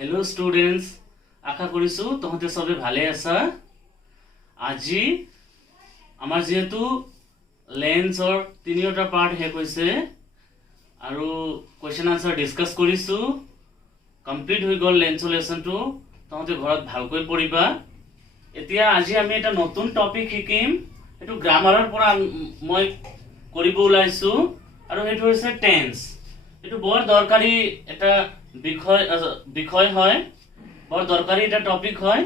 Hello students आशा करिसु तहते सबे भाले आसा। আজি आमार जेहेतु लेन्सर तीनिटा पार्ट हे कइसे आरो क्वेश्चन आन्सर डिस्कस करिसु कमप्लीट হৈ গল लेन्सर लेसनটো तहते घरत ভালকৈ পঢ়িবা। এতিয়া আজি আমি এটা নতুন টপিক শিকিম, এটো গ্ৰামাৰৰ পৰা মই কৰিব ওলাইছো আৰু এটো হৈছে টেন্স। এটো বৰ দৰকাৰী এটা বিষয় হয়, বৰ দৰকাৰী এটা টপিক হয়,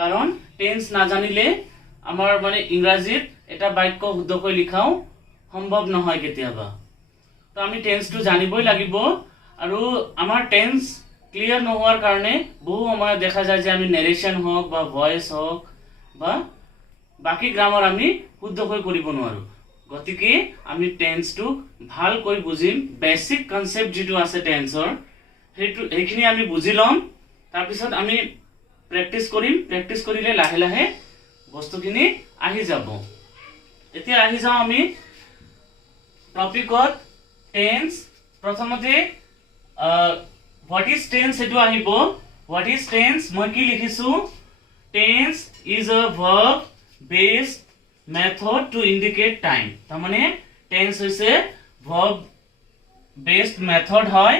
কাৰণ টেন্স না জানিলে আমাৰ মানে ইংৰাজীত এটা বাক্য শুদ্ধকৈ লিখাও সম্ভৱ নহয় কেতিয়াবা। তো আমি টেন্সটো জানিবই লাগিব আৰু আমাৰ টেন্স ক্লিয়াৰ নোহোৱাৰ কাৰণে বহু সময় দেখা যায় যে আমি নেৰেশন হওক বা ভয়েস হওক বা বাকি গ্ৰামাৰ আমি শুদ্ধকৈ কৰিব নোৱাৰো। গতিকে আমি টেন্সটো ভালকৈ বুজিম, বেসিক কনসেপ্ট যেটো আছে টেন্সৰ এইখিনি আমি বুজি লম, তাৰ পিছত আমি প্ৰেক্টিস কৰিম। প্ৰেক্টিস কৰিলে লাহে লাহে বস্তুখিনি আহি যাব। এতিয়া আহি যাও আমি টপিকত টেন্স। প্ৰথমতে what is tense এটো আহিব। what is tense মই কি লিখিছো, tense is a verb based method to indicate time। তাৰ মানে tense হৈছে verb based method হয়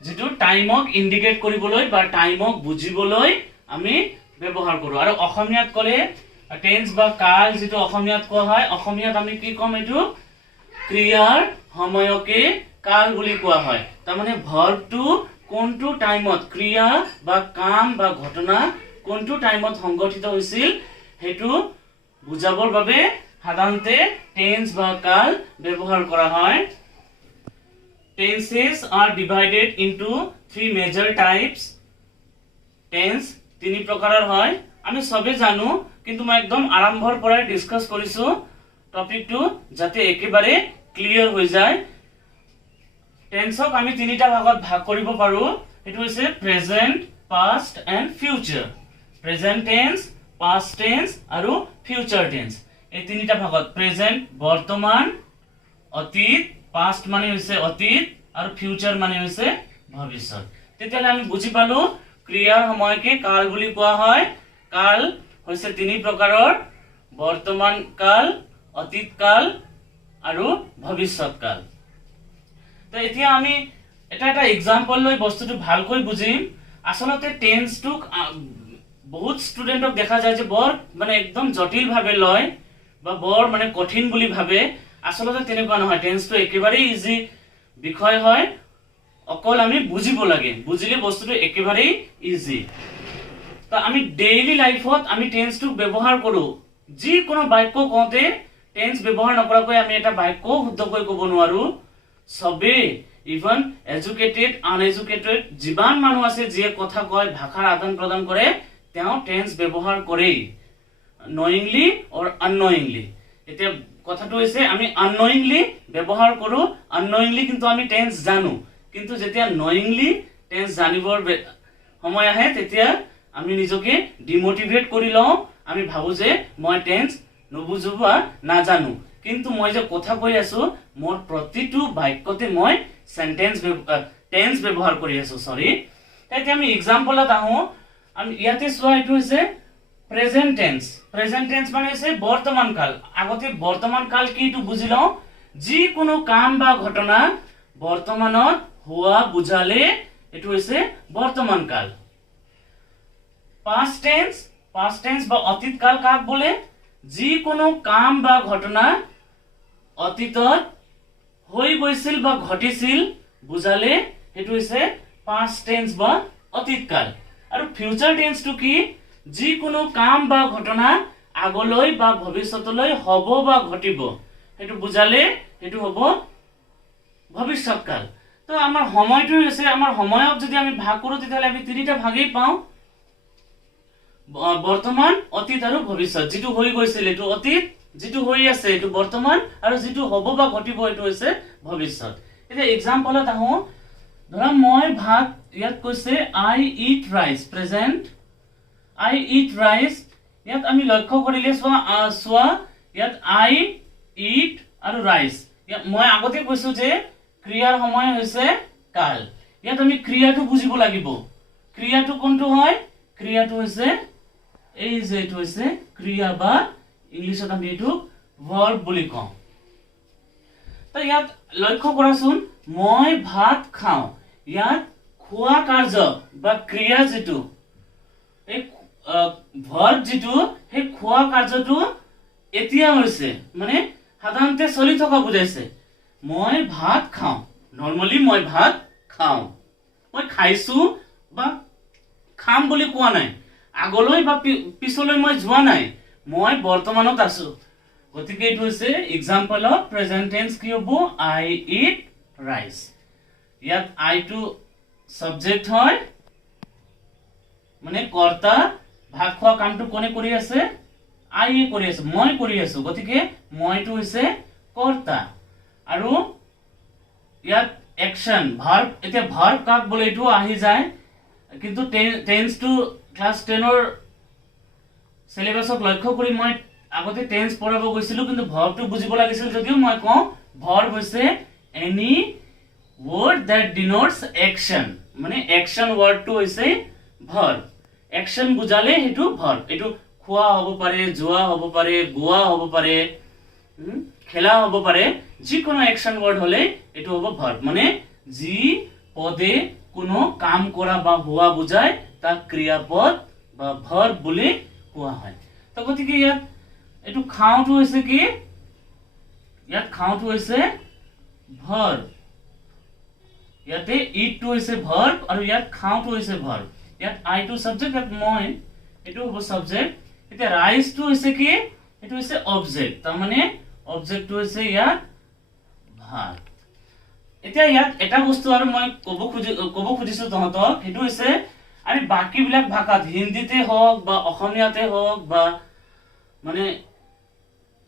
যেটো টাইমক ইন্ডিকেট কৰিবলৈ বা টাইমক বুজিবলৈ আমি ব্যৱহাৰ কৰো। আৰু অসমীয়াত ক'লে টেন্স বা কাল যেটো অসমীয়াত কোৱা হয়, অসমীয়াত আমি কি কম, এটো ক্ৰিয়াৰ সময়কে কাল বুলি কোৱা হয়। তাৰ মানে ভাৰ্বটো কোনটো টাইমত, ক্ৰিয়া বা কাম বা ঘটনা কোনটো টাইমত সংঘটিত হৈছিল হেতু বুজাবৰ বাবে সাধাৰণতে টেন্স বা কাল ব্যৱহাৰ কৰা হয়। Tenses are divided into three major types। Tense তিনি প্ৰকাৰৰ হয়, আমি সবে জানো, কিন্তু মই একদম আৰম্ভৰ পৰাই ডিসকাস কৰিছো টপিকটো যাতে একেবাৰে ক্লিয়াৰ হৈ যায়। টেন্সক আমি তিনিটা ভাগত ভাগ কৰিব পাৰো, এটো হৈছে present, past and future. Present tense, past tense আৰু ফিউচাৰ টেন্স। এই তিনিটা ভাগত প্ৰেজেন্ট বৰ্তমান, অতীত, পাষ্ট মানে হৈছে অতীত আৰু ফিউচাৰ মানে হৈছে ভৱিষ্যত। তেতিয়ালে আমি বুজি পালো ক্ৰিয়াৰ সময়কে কাল বুলি কোৱা হয়। কাল হৈছে তিনি প্ৰকাৰৰ, বৰ্তমান কাল, অতীত কাল আৰু ভৱিষ্যত কাল। তো এতিয়া আমি এটা এক্সাম্পল লৈ বস্তুটো ভালকৈ বুজিম। আসলতে টেন্সটো বহুত ষ্টুডেন্টক দেখা যায় যে বৰ মানে একদম জটিল ভাবে লয় বা বৰ মানে কঠিন বুলি ভাবে। আসলতে তেনেকুৱা নহয়, টেন্সটো একেবাৰে ইজি বিষয় হয়, অকল আমি বুজিব লাগে, বুজিলে বস্তুটো একেবাৰে ইজি। তো আমি ডেইলি লাইফত আমি টেন্সটো ব্যৱহাৰ কৰো। যিকোনো বাক্য কওঁতে টেন্স ব্যৱহাৰ নকৰাকৈ আমি এটা বাক্য শুদ্ধকৈ ক'ব নোৱাৰো। সবে ইভন এডুকেটেড, আনএডুকেটেড যিমান মানুহ আছে যিয়ে কথা কয়, ভাষাৰ আদান প্ৰদান কৰে, তেওঁ টেন্স ব্যৱহাৰ কৰেই, নয়িংলি অৰ আননয়িংলি। এতিয়া কথাটো হৈছে আমি আননয়িংলি ব্যৱহাৰ কৰো, আননয়িংলি কিন্তু আমি টেন্স জানো, কিন্তু যেতিয়া নয়িংলি টেন্স জানিবৰ সময় আহে তেতিয়া আমি নিজকে ডিমোটিভেট কৰি লওঁ। আমি ভাবো যে মই টেন্স নুবুজো বা নাজানো, কিন্তু মই যে কথা কৈ আছো মোৰ প্ৰতিটো বাক্যতে মই টেন্স ব্যৱহাৰ কৰি আছো। সৰি, এতিয়া আমি এক্সাম্পলত আহো। আমি ইয়াতে চোৱা এটো হৈছে প্ৰেজেন্ট টেন্স। প্ৰেজেন্ট টেন্স মানে হৈছে বৰ্তমান কাল। আগতে বৰ্তমান কাল কি এটো বুজি লওঁ। যিকোনো কাম বা ঘটনা বৰ্তমানত হোৱা বুজালে এটো হৈছে বৰ্তমান কাল। পাস্ট টেন্স, পাস্ট টেন্স বা অতীত কাল কাক বলে, যিকোনো কাম বা ঘটনা অতীতত হৈ গৈছিল বা ঘটিছিল বুজালে এটো হৈছে পাস্ট টেন্স বা অতীত কাল। আৰু ফিউচাৰ টেন্সটো কি, যিকোনো কাম বা ঘটনা আগলৈ বা ভৱিষ্যতলৈ হ'ব বা ঘটিব এটো বুজালে এটো হ'ব ভৱিষ্যত কাল। তো আমাৰ সময়টো হৈছে, আমাৰ সময়ক যদি আমি ভাগ কৰো তেতিয়াহলে আমি তিনিটা ভাগেই পাওঁ, বৰ্তমান, অতীত আৰু ভৱিষ্যত। যেটো হৈ গৈছিল এটো অতীত, যেটো হৈ আছে এটো বৰ্তমান, আৰু যেটো হ'ব বা ঘটিব এটো হৈছে ভৱিষ্যত। এতিয়া এক্সাম্পলত আহো। ধৰা মই ভাত, ইয়াত কৈছে I eat rice, present I eat rice. ইয়াত আমি লক্ষ্য কৰিলে চোৱা ইয়াত আই ইট আৰু ৰাইচ। মই আগতে কৈছো যে ক্ৰিয়াৰ সময় হৈছে কাল। ইয়াত আমি ক্ৰিয়াটো বুজিব লাগিব। ক্ৰিয়াটো কোনটো হয় ক্ৰিয়াটো হৈছে এই যে এইটো হৈছে ক্ৰিয়া বা ইংলিছত আমি এইটো ভাৰ্ব বুলি কওঁ তো ইয়াত লক্ষ্য কৰাচোন মই ভাত খাওঁ ইয়াত খোৱা কাৰ্য বা ক্ৰিয়া যেটো এই ভাৰ্ব যেটো সেই খোৱা কাৰ্যটো এতিয়া হৈছে মানে সাধাৰণতে চলি থকা বুজাইছে মই ভাত খাওঁ নৰমালি মই ভাত খাওঁ মই খাইছো বা খাম বুলি কোৱা নাই আগলৈ বা পিছলৈ মই যোৱা নাই মই বৰ্তমানত আছো গতিকে এইটো হৈছে এক্সাম্পল অফ প্ৰেজেন্ট টেন্স কি হ'ব আই ইট ৰাইচ ইয়াত আই টু সাবজেক্ট হয় মানে কৰ্তা ভাত খোৱা কামটো কোনে কৰি আছে আই এ কৰি আছে মই কৰি আছো গতিকে মইটো হৈছে কৰ্তা আৰু ইয়াত অ্যাকশন ভার্ব এতে ভার্ব কাক বলে এটো আহি যায় কিন্তু টেন্স টু ক্লাস 10 ৰ সিলেবাসক লক্ষ্য কৰি মই আগতে টেন্স পঢ়াব গৈছিলো কিন্তু ভার্বটো বুজিব লাগিছিল যদিও মই কওঁ ভার্ব হৈছে any word that denotes action মানে action word টো হৈছে ভার্ব action বুজালে হেতু ভার্ব এটো খোৱা হ'ব পাৰে যোৱা হ'ব পাৰে গোৱা হ'ব পাৰে খেলা হ'ব পাৰে যিকোনো অ্যাকশন ওয়াৰ্ড হলে এটো হ'ব ভাৰ্ব মানে যি পদে কোনো কাম কৰা বা হোৱা বুজায় তা ক্ৰিয়াপদ বা ভাৰ্ব বুলি কোৱা হয় তো গতিকে ইয়াত এটো খাওঁটো হৈছে কি ইয়াত খাওঁটো হৈছে ভার্ব ইয়াতে ইট টো হৈছে ভার্ব আৰু ইয়াত খাওঁটো হৈছে ভার্ব ইয়াত আই টু সাবজেক্ট ইয়াত মই এটো হ'ব সাবজেক্ট এতিয়া রাইস টো হৈছে কি এটো হৈছে অবজেক্ট তাৰ মানে অবজেক্ট হৈছে ইয়াত ভাত এতিয়া ইয়াত এটা বস্তু আৰু মই কব খুজিছো তহঁতক হেতু হৈছে আমি বাকি বিলাক ভাষাত হিন্দীতে হওক বা অসমীয়াতে হওক বা মানে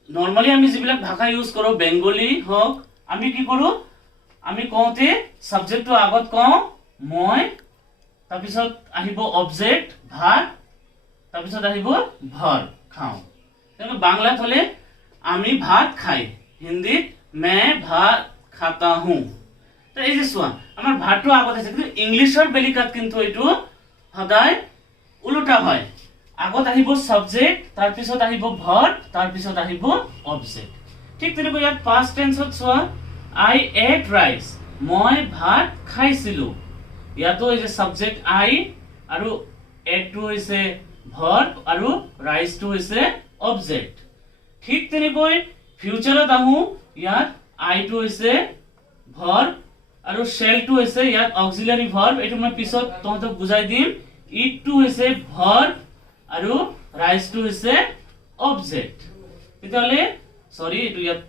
নরমালি আমি যিবিলাক ভাষা ইউজ কৰো বেঙ্গলি হওক আমি কি কৰো আমি কওঁতে সাবজেক্টটো আগত কওঁ মই তাৰপিছত আহিব অবজেক্ট ভাত তাৰপিছত আহিব ভার্ব খাওঁ তেনে বাংলাত হলে আমি ভাত খাই হিন্দীত मैं भात खाता हूं তো এই যে সোয়া আমার ভাতটো আগত আছে কিন্তু ইংলিশৰ বেলিকাত কিন্তু এটো সদায় উল্টা হয় আগত আহিব সাবজেক্ট তাৰ পিছত আহিব ভাৰ্ব তাৰ পিছত আহিব অবজেক্ট ঠিক তেনেকৈ ইয়াত পাস্ট টেন্সত সোয়া আই এট ৰাইস মই ভাত খাইছিলো ইয়াতো এই যে সাবজেক্ট আই আৰু এট টো হৈছে ভাৰ্ব আৰু ৰাইস টো হৈছে অবজেক্ট ঠিক তেনেকৈ ফিউচাৰত আহো ইয়াত আই টু হৈছে ভাৰ্ব আৰু শেল টু হৈছে ইয়াত অক্সিলাৰি ভার্ব এটো মই পিছত তহঁতক বুজাই দিম ইট টু হৈছে ভার্ব আৰু ৰাইস টু হৈছে অবজেক্ট তেতিয়ালে সৰি এটো ইয়াত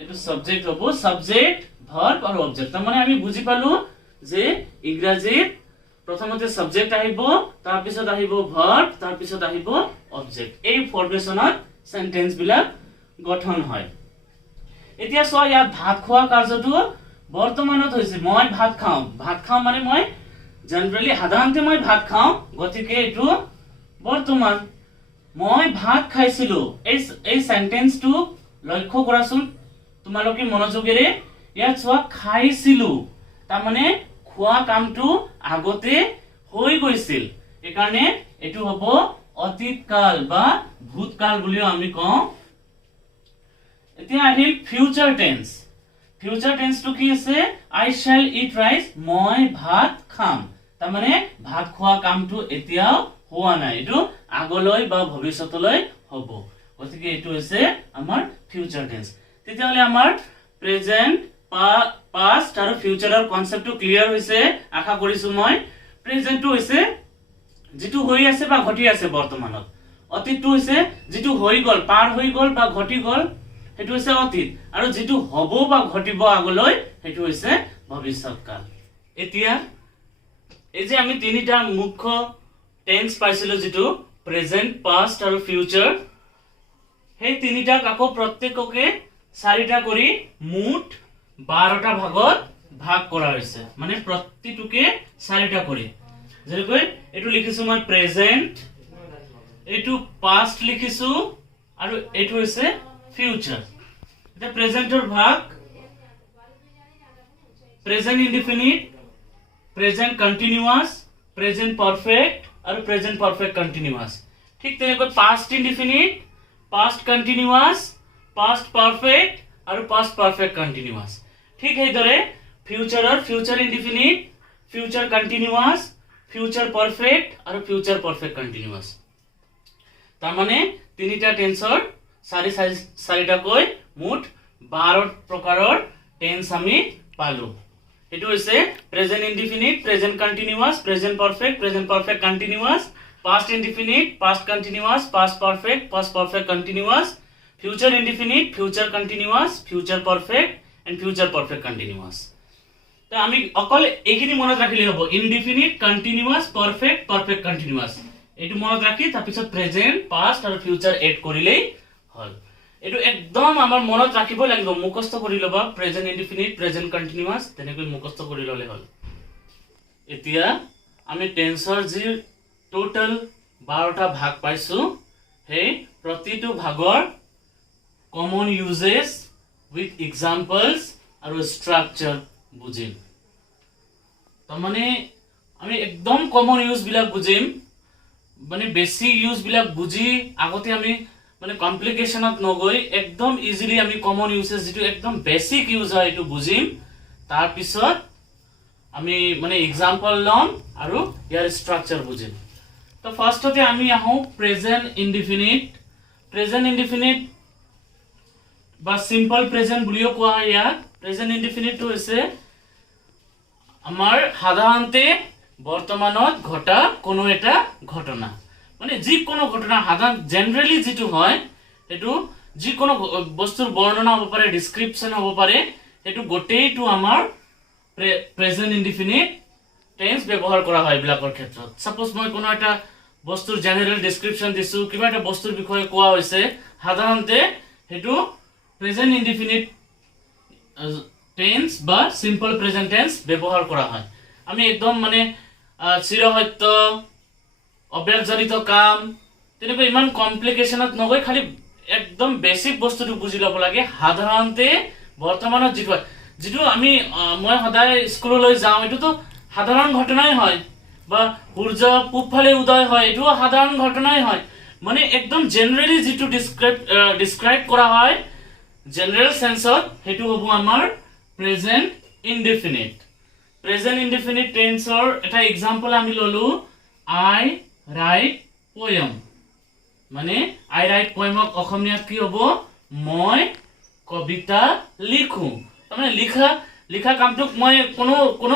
এটো সাবজেক্ট হ'ব সাবজেক্ট ভাৰ্ব আৰু অবজেক্ট তাৰ মানে আমি বুজি পালো যে ইংৰাজীত প্ৰথমতে সাবজেক্ট আহিব তাৰ পিছত আহিব ভাৰ্ব তাৰ পিছত আহিব অবজেক্ট এই ফৰ্মেশনত সেন্টেন্স বিলাক গঠন হয় এতিয়া সো ইয়াত ভাত খোৱা কাৰ্যটো বৰ্তমানত হৈছে মই ভাত খাওঁ মানে মই জেনাৰেলি সাধাৰণতে মই ভাত খাওঁ গতিকে এটো বৰ্তমান মই ভাত খাইছিলো এই সেন্টেন্সটো লক্ষ্য কৰাচোন তোমালোকে মনোযোগেৰে ইয়াত সো খাইছিলো তাৰ মানে খোৱা কামটো আগতে হৈ গৈছিল এই কাৰণে এটো হ'ব অতীত কাল বা ভূতকাল বুলিও আমি কওঁ এতিয়া আহিল ফিউচাৰ টেন্স টো কি আছে আই শ্যাল ইট ৰাইস মই ভাত খাম তাৰ মানে ভাত খোৱা কামটো এতিয়াও হোৱা নাই এটো আগলৈ বা ভৱিষ্যতলৈ হ'ব গতিকে এটো হৈছে আমাৰ ফিউচাৰ টেন্স তেতিয়াহলে আমাৰ প্ৰেজেন্ট পাস্ট আৰু ফিউচাৰৰ কনসেপ্টটো ক্লিয়াৰ হৈছে আশা কৰিছো মই প্ৰেজেন্টটো হৈছে যেটো হৈ আছে বা ঘটি আছে বৰ্তমানত অতীতটো হৈছে যেটো হৈ গল পাৰ হৈ গল বা ঘটি গল হেতু হৈছে অতীত আৰু যেটো হ'ব বা ঘটিব আগলৈ হেতু হৈছে ভৱিষ্যৎকাল এতিয়া এই যে আমি তিনিটা মুখ্য টেন্স পাইছিলো যেটো প্ৰেজেন্ট পাস্ট আৰু ফিউচাৰ সেই তিনিটাক আকৌ প্ৰত্যেককে চাৰিটা কৰি মুঠ 12টা ভাগত ভাগ কৰা হৈছে মানে প্ৰতিটোকে চাৰিটা কৰি যেনেকৈ এটো লিখিছো মই প্ৰেজেন্ট এটো পাস্ট লিখিছো আৰু এটো হৈছে ফিউচাৰ এটা প্ৰেজেন্টৰ ভাগ present indefinite present continuous present perfect আৰু প্ৰেজেন্ট পাৰফেক্ট কন্টিনিউয়াস ঠিক তেনেকৈ past indefinite past continuous past perfect আৰু পাষ্ট পাৰফেক্ট কন্টিনিউয়াস ঠিক সেইদৰে ফিউচাৰৰ future indefinite future continuous future perfect আৰু ফিউচাৰ পাৰফেক্ট কন্টিনিউয়াস তাৰ মানে তিনিটা টেন্সৰ চাৰিটাকৈ মুঠ 12 প্ৰকাৰৰ টেন্স আমি পালো এটো হৈছে present indefinite present continuous present perfect continuous past indefinite past continuous past perfect continuous future indefinite future continuous future perfect and future perfect continuous তো আমি অকল এইখিনি মনত ৰাখিলে হ'ব indefinite continuous perfect continuous এটো মনত ৰাখি তাৰ পিছত প্ৰেজেন্ট পাষ্ট আৰু ফিউচাৰ এড কৰিলেই হ'ল এটো একদম আমাৰ মনত ৰাখিব লাগিব মুখস্থ কৰি লবা প্ৰেজেন্ট ইনডিফিনিট প্ৰেজেন্ট কন্টিনিউয়াস তেনেকৈ মুখস্থ কৰি ললে হ'ল এতিয়া আমি টেন্সৰ যি টোটাল 12টা ভাগ পাইছো হে প্ৰতিটো ভাগৰ কমন ইউজেস উইথ এক্সাম্পলস আৰু স্ট্ৰাকচাৰ বুজিম তাৰমানে আমি একদম কমন ইউজ বিলাক বুজিম মানে বেসি ইউজ বিলাক বুজি আগতে আমি মানে কমপ্লিকেশনত নগৈ একদম ইজিলি আমি কমন ইউজেস যেটো একদম বেসিক ইউজ হয় এটো বুজিম তাৰ পিছত আমি মানে এক্সাম্পল লম আৰু ইয়াৰ স্ট্ৰাকচাৰ বুজিম তো ফাৰ্স্টতে আমি আহো প্ৰেজেন্ট ইনডিফিনিট বা সিম্পল প্ৰেজেন্ট বুলিও কোৱা হয় ইয়াক প্ৰেজেন্ট ইনডিফিনিট তো হৈছে আমাৰ সাধাৰণতে বৰ্তমানত ঘটা কোনো এটা ঘটনা মানে যি কোনো ঘটনা সাধাৰণ জেনাৰেলি যেটো হয় এটো যি কোনো বস্তুৰ বৰ্ণনা হ'ব পাৰে ডেসক্ৰিপচন হ'ব পাৰে এটো গোটেইটো আমাৰ প্ৰেজেন্ট ইনডিফিনিট টেন্স ব্যৱহাৰ কৰা হয় বিলাকৰ ক্ষেত্ৰত সাপোজ মই কোনো এটা বস্তুৰ জেনাৰেল ডেসক্ৰিপচন দিছো কিবা এটা বস্তুৰ বিষয়ে কোৱা হৈছে সাধাৰণতে হেতু প্ৰেজেন্ট ইনডিফিনিট টেন্স বা সিম্পল প্ৰেজেন্ট টেন্স ব্যৱহাৰ কৰা হয় আমি একদম মানে চিৰসত্য অব্যয়জনিত কাম তেনেকৈ ইমান কমপ্লিকেশনত নগৈ খালি একদম বেসিক বস্তুটো বুজি লব লাগে সাধাৰণতে বৰ্তমানত যেটো আমি মই সদায় স্কুললৈ যাওঁ এটো তো সাধাৰণ ঘটনাই হয় বা সূৰ্য পূবফালে উদয় হয় এটো সাধাৰণ ঘটনাই হয় মানে একদম জেনাৰেলি যেটো ডিসক্ৰাইব কৰা হয় জেনাৰেল সেন্সত হেতু হ'ব আমাৰ প্ৰেজেন্ট ইনডিফিনিট টেন্সৰ এটা এক্সাম্পল আমি ললো আই ৰাইট পোয়েম মানে আই ৰাইট পোয়েমক অসমীয়াত কি হ'ব মই কবিতা লিখো তাৰমানে লিখা কামটোক মই কোনো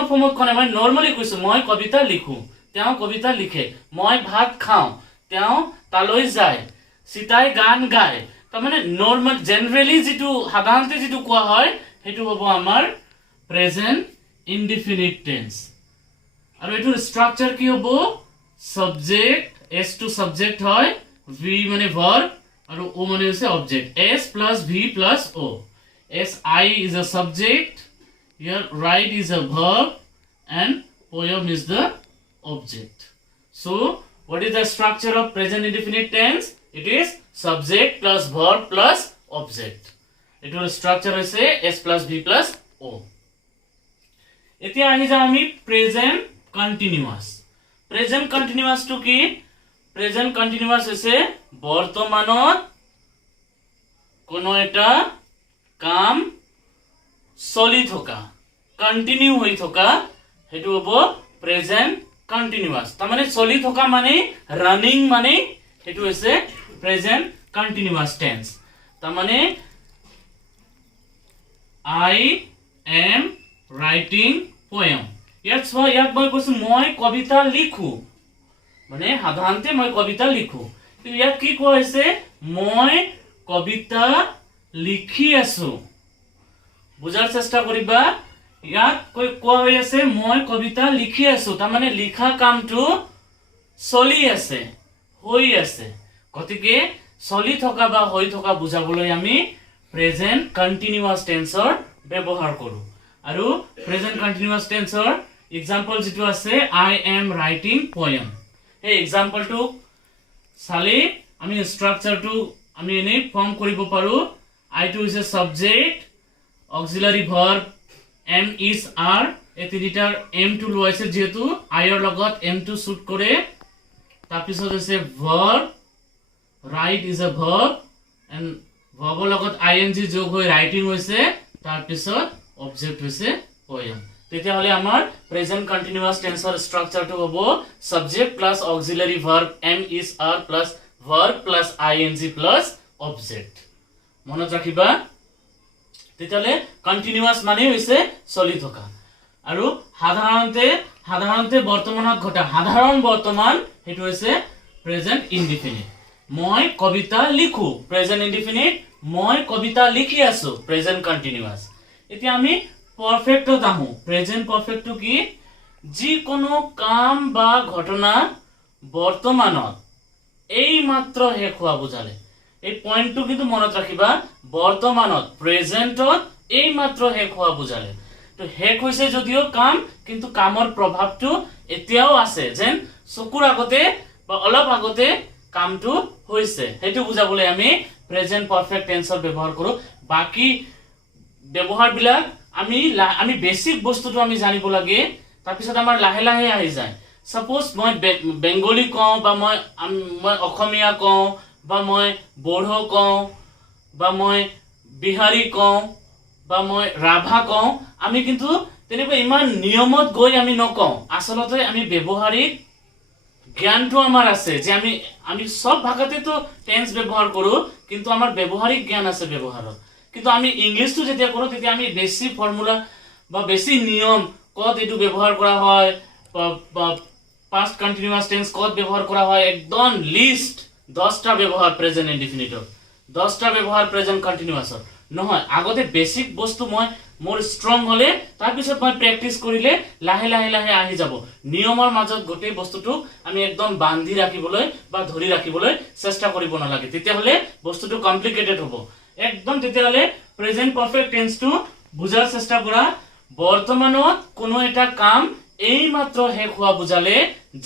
ফৰ্মত কোনে মই নৰমালি কৈছো মই কবিতা লিখো তেওঁ কবিতা লিখে মই ভাত খাও তেওঁ তালৈ যায় সীতাই গান গায় তাৰমানে নৰমাল জেনাৰেলি যেটো সাধাৰণতে যেটো কোৱা হয় হেতু হ'ব আমাৰ প্ৰেজেন্ট ইনডিফিনিট টেন্স আৰু এটোৰ স্ট্ৰাকচাৰ কি হ'ব subject s to subject হয় v মানে verb আৰু o মানে হৈছে object s plus v plus o s I is a subject here write is a verb and poem is the object so what is the structure of present indefinite tense it is subject plus verb plus object এটোৰ structure হৈছে s plus v plus o এতিয়া আহি যাও আমি present continuous present continuous টু কি present continuous হৈছে বৰ্তমানত কোনো এটা কাম চলি থকা কন্টিনিউ হৈ থকা হেতু হ'ব প্রেজেন্ট কন্টিনিউয়াস তাৰ মানে চলি থকা মানে ৰানিং মানে হেতু হৈছে প্ৰেজেন্ট কন্টিনিউয়াস টেন্স তাৰ মানে I am writing poem ইয়াত মই কৈছো মই কবিতা লিখো মানে সাধাৰণতে মই কবিতা লিখো কিন্তু ইয়াত কি কোৱা হৈছে মই কবিতা লিখি আছো বুজাৰ চেষ্টা কৰিবা ইয়াত কোৱা হৈ আছে মই কবিতা লিখি আছো তাৰ মানে লিখা কামটো চলি আছে হৈ আছে গতিকে চলি থকা বা হৈ থকা বুজাবলৈ আমি প্ৰেজেন্ট কন্টিনিউয়াস টেন্সৰ ব্যৱহাৰ কৰো আৰু প্ৰেজেন্ট কন্টিনিউয়াস টেন্সৰ example যেটো আছে I am writing poem এই example টো চালে আমি স্ট্ৰাকচাৰ টো আমি এনে ফৰ্ম কৰিব পাৰো I টো is a subject auxiliary verb am is are এই তিনিটাৰ এম টো লৈছে যেহেতু আইৰ লগত এম টো শুট কৰে তাৰ পিছত হৈছে verb write is a verb and verbৰ লগত ing যোগ হৈ writing হৈছে তাৰ পিছত object হৈছে poem তেতিয়া হলে আমাৰ present continuous tenseৰ স্ট্ৰাকচাৰটো হ'ব subject plus auxiliary verb am is are plus verb plus ing plus object মনত ৰাখিবা তেতিয়ালে কন্টিনিউয়াস মানে হৈছে চলি থকা আৰু সাধাৰণতে বৰ্তমানত ঘটা সাধাৰণ বৰ্তমান হেতু হৈছে প্ৰেজেন্ট ইনডিফিনিট মই কবিতা লিখো প্ৰেজেন্ট ইনডিফিনিট মই কবিতা লিখি আছো প্ৰেজেন্ট কন্টিনিউয়াস এতিয়া আমি পারফেক্টত আহো প্রেজেন্ট পারফেক্ট কি যি কোনো কাম বা ঘটনা বর্তমানত এই মাত্র শেষ হোৱা বুজালে এই পয়েন্টটো কিন্তু মনত ৰাখিবা বৰ্তমানত প্ৰেজেন্টত এই মাত্ৰ শেষ হোৱা বুজালে তো শেষ হৈছে যদিও কাম কিন্তু কামৰ প্ৰভাৱটো এতিয়াও আছে যেন চকুৰ আগতে বা অলপ আগতে কামটো হৈছে হেতু বুজাবলৈ আমি প্ৰেজেন্ট পাৰফেক্ট টেন্সৰ ব্যৱহাৰ কৰো বাকি ব্যৱহাৰ বিলাক আমি বেসিক বস্তুটো আমি জানিব লাগে তাৰ পিছত আমাৰ লাহে লাহে আহি যায় সাপোজ মই বেঙ্গলী কওঁ বা মই অসমীয়া কওঁ বা মই বড়ো কওঁ বা মই বিহাৰী কওঁ বা মই ৰাভা কওঁ আমি কিন্তু তেনেকৈ ইমান নিয়মত গৈ আমি নকওঁ আসলতে আমি ব্যৱহাৰিক জ্ঞানটো আমাৰ আছে যে আমি সব ভাষাতে তো টেন্স ব্যৱহাৰ কৰো কিন্তু আমাৰ ব্যৱহাৰিক জ্ঞান আছে ব্যৱহাৰৰ কিন্তু আমি ইংলিশটো যেতিয়া কৰো তেতিয়া আমি বেসি ফর্মুলা বা বেসি নিয়ম কত এটু ব্যবহার করা হয় বা পাস্ট কন্টিনিউয়াস টেন্স কত ব্যবহার করা হয় একদম লিস্ট 10টা ব্যবহার প্রেজেন্ট ইনডিফিনিটৰ 10টা ব্যবহাৰ প্ৰেজেন্ট কন্টিনিউয়াসৰ নহয় আগতে বেসিক বস্তু মই মোৰ ষ্ট্ৰং হলে তাৰ পিছত মই প্ৰেক্টিস কৰিলে লাহে লাহে লাহে আহি যাব নিয়মৰ মাজত গোটেই বস্তুটো আমি একদম বান্ধি ৰাখিবলৈ বা ধৰি ৰাখিবলৈ চেষ্টা কৰিব নালাগে তেতিয়া হলে বস্তুটো কমপ্লিকেটেড হ'ব একদম তেতিয়ালে প্রেজেন্ট পারফেক্ট টেন্স টু বুঝার চেষ্টা করা বর্তমানত কোনো এটা কাম এই মাত্র শেষ হোৱা বুজালে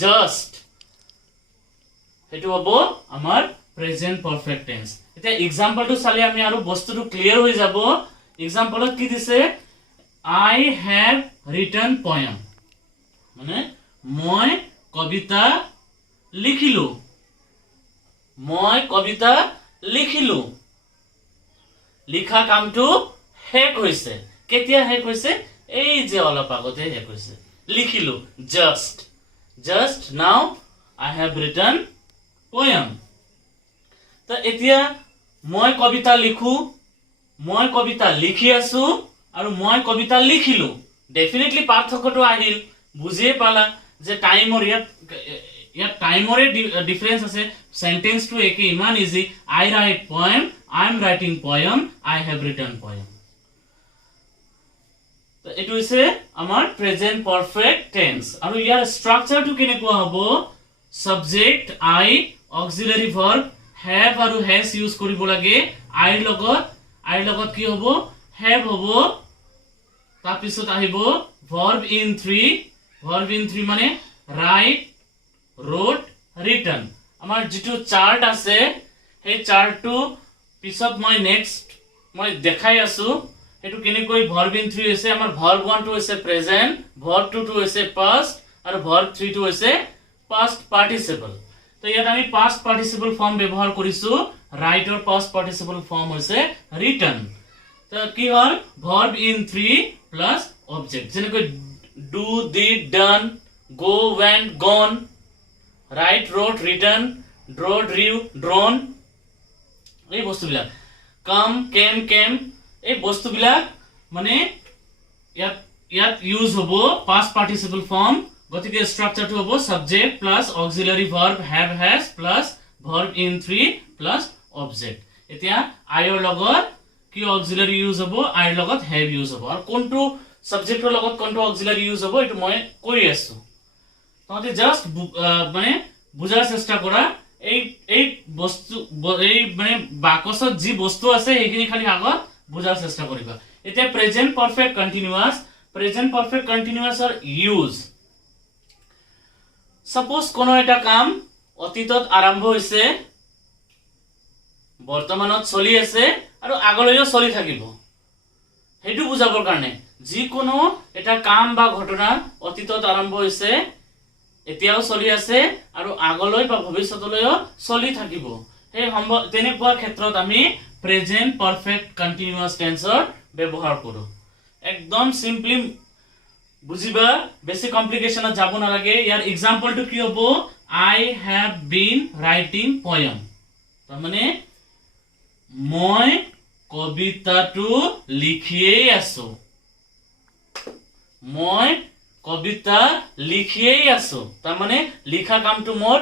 জাস্ট হেতু হ'ব আমাৰ প্ৰেজেন্ট পাৰফেক্ট টেন্স এটা এক্সাম্পলটো চালে আমি আৰু বস্তুটো ক্লিয়াৰ হৈ যাব এক্সাম্পলত কি দিছে আই হ্যাভ রিটন পোয়েম মানে মই কবিতা লিখিলো লিখা কামটো শেষ হৈছে কেতিয়া শেষ হৈছে এই যে অলপ আগতে শেষ হৈছে লিখিলো just now I have written poem তো এতিয়া মই কবিতা লিখি আছো আৰু মই কবিতা লিখিলো ডেফিনেটলি পাৰ্থক্যটো আহিল বুজিয়ে পালা যে টাইমৰ ইয়াত টাইমৰে ডিফাৰেন্স আছে সেন্টেন্সটো একে ইমান easy I write poem I am writing poem I have written poem তো এটো হৈছে আমাৰ প্ৰেজেন্ট পাৰফেক্ট টেন্স আৰু ইয়াৰ স্ট্ৰাকচাৰটো কেনেকুৱা হ'ব সাবজেক্ট I অক্সিলাৰি ভাৰ্ব have আৰু has ইউজ কৰিব লাগে I লগত কি হ'ব have হ'ব তাৰ পিছত আহিব verb in 3 মানে write wrote written আমাৰ যেটো চাৰ্ট আছে সেই চাৰ্টটো পিছত মই দেখাই আছো এটো কেনেকৈ verb in 3 হৈছে আমাৰ verb 1 টো হৈছে present verb 2 টো হৈছে past আৰু verb 3 টো হৈছে past participle তো ইয়াত আমি past participle form ব্যৱহাৰ কৰিছো write or past participle form হৈছে written তো কি হল verb in 3 plus object যেনেকৈ do did done go went gone write wrote written draw drew drawn এই বস্তুবিলাক come came এই বস্তুবিলাক মানে ইয়াত ইউজ হ'ব past participle form গতিকে স্ট্রাকচারটো হ'ব subject plus auxiliary verb have has plus verb in 3 plus object এতিয়া I ৰ লগত কি auxiliary ইউজ হ'ব I ৰ লগত have ইউজ হ'ব আৰু কোনটো সাবজেক্টৰ লগত কোনটো auxiliary ইউজ হ'ব এটো মই কৈ আছো তোমাতে জাস্ট মানে বুজাৰ চেষ্টা কৰা এই বস্তু এই মানে বাকসত যি বস্তু আছে এইখিনি খালি আগত বুজাৰ চেষ্টা কৰিবা এতিয়া প্ৰেজেন্ট পাৰফেক্ট কন্টিনিউয়াসৰ ইউজ সাপোজ কোনো এটা কাম অতীতত আৰম্ভ হৈছে বৰ্তমানত চলি আছে আৰু আগলৈও চলি থাকিব হেতু বুজাবৰ কাৰণে যিকোনো এটা কাম বা ঘটনা অতীতত আৰম্ভ হৈছে, এতিয়াও চলি আছে আৰু আগলৈ বা ভৱিষ্যতলৈও চলি থাকিব। সেই তেনেকুৱা ক্ষেত্ৰত আমি প্ৰেজেন্ট পাৰফেক্ট কন্টিনিউয়াস টেন্সৰ ব্যৱহাৰ কৰোঁ। একদম সিম্পলি বুজিবা, বেছি কমপ্লিকেশনত যাব নালাগে। ইয়াৰ এক্সাম্পলটো কি হ'ব? আই হ্যাভ বিন ৰাইটিং পয়েম। তাৰমানে মই কবিতাটো লিখিয়েই আছো। মই কবিতা লিখিয়েই আছো। তাৰমানে লিখা কামটো মোৰ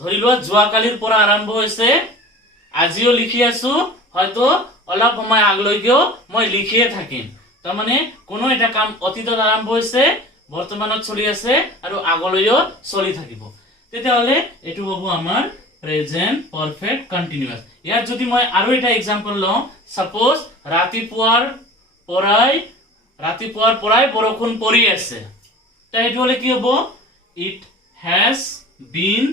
ধৰি লোৱা যোৱাকালিৰ পৰা আৰম্ভ হৈছে, আজিও লিখি আছো, হয়তো অলপ সময় আগলৈকেও মই লিখিয়ে থাকিম। তাৰমানে কোনো এটা কাম অতীতত আৰম্ভ হৈছে, বৰ্তমানত চলি আছে আৰু আগলৈও চলি থাকিব। তেতিয়াহ'লে এইটো হ'ব আমাৰ প্ৰেজেন্ট পাৰফেক্ট কন্টিনিউয়াস। ইয়াত যদি মই আৰু এটা এক্সাম্পল লওঁ, সাপোজ ৰাতিপুৱাৰ পৰাই বৰষুণ পৰি আছে, তা এইটো হ'লে কি হ'ব? It has been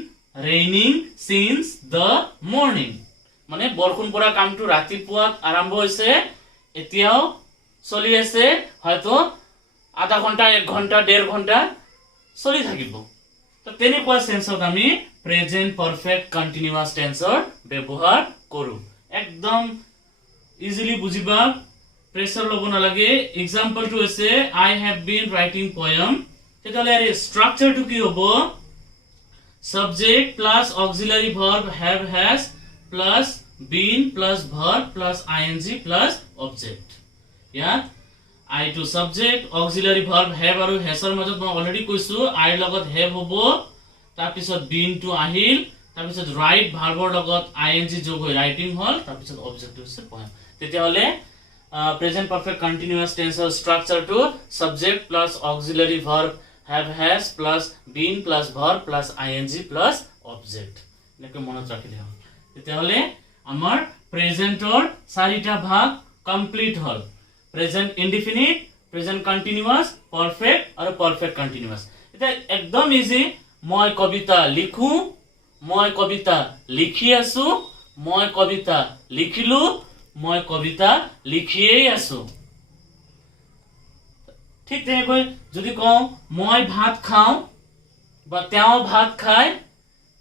raining since the morning. মানে বৰষুণ পৰা কামটো ৰাতিপুৱা আৰম্ভ হৈছে, এতিয়াও চলি আছে, হয়তো আধা ঘন্টা, 1 ঘন্টা, 1.5 ঘন্টা চলি থাকিব। তো তেনেকুৱা সেন্সত আমি প্ৰেজেন্ট পাৰফেক্ট কন্টিনিউয়াস টেন্সৰ ব্যৱহাৰ কৰোঁ। একদম ইজিলি বুজিবা, প্ৰেছাৰ ল'ব নালাগে। এক্সাম্পলটো হৈছে I have been writing poem. তেতিয়াহ'লে ইয়াৰ ষ্ট্ৰাকচাৰটো কি হ'ব? Subject plus auxiliary verb have has plus been plus verb plus ING plus object. ইয়াত আই টু সাবজেক্ট, অক্সিলারি ভার্ব হ্যাভ আৰু হ্যাজৰ মাজত মই অলৰেডি কৈছো আইৰ লগত হ্যাভ হ'ব, তাৰপিছত বিন টু আহিল, তাৰপিছত ৰাইট ভাৰ্বৰ লগত আইএনজি যোগ হৈ ৰাইটিং হ'ল, তাৰপিছত অবজেক্ট হৈছে পয়েম। তেতিয়াহ'লে প্ৰেজেন্ট পাৰফেক্ট কন্টিনিউয়াস টেন্সৰ ষ্ট্ৰাকচাৰটো subject plus auxiliary verb have has plus been plus verb plus ing plus object এনেকৈ মনত ৰাখিলে হ'ল। তেতিয়াহ'লে আমাৰ প্ৰেজেন্টৰ 4টা ভাগ কমপ্লিট হ'ল। Present indefinite, present continuous, perfect আৰু পারফেক্ট কন্টিনিউয়াস। এটা একদম ইজি। মই কবিতা লিখো, মই কবিতা লিখি আছো, মই কবিতা লিখিলো, মই কবিতা লিখিয়েই আছো। ঠিক তেনেকৈ যদি কওঁ মই ভাত খাওঁ বা তেওঁ ভাত খায়,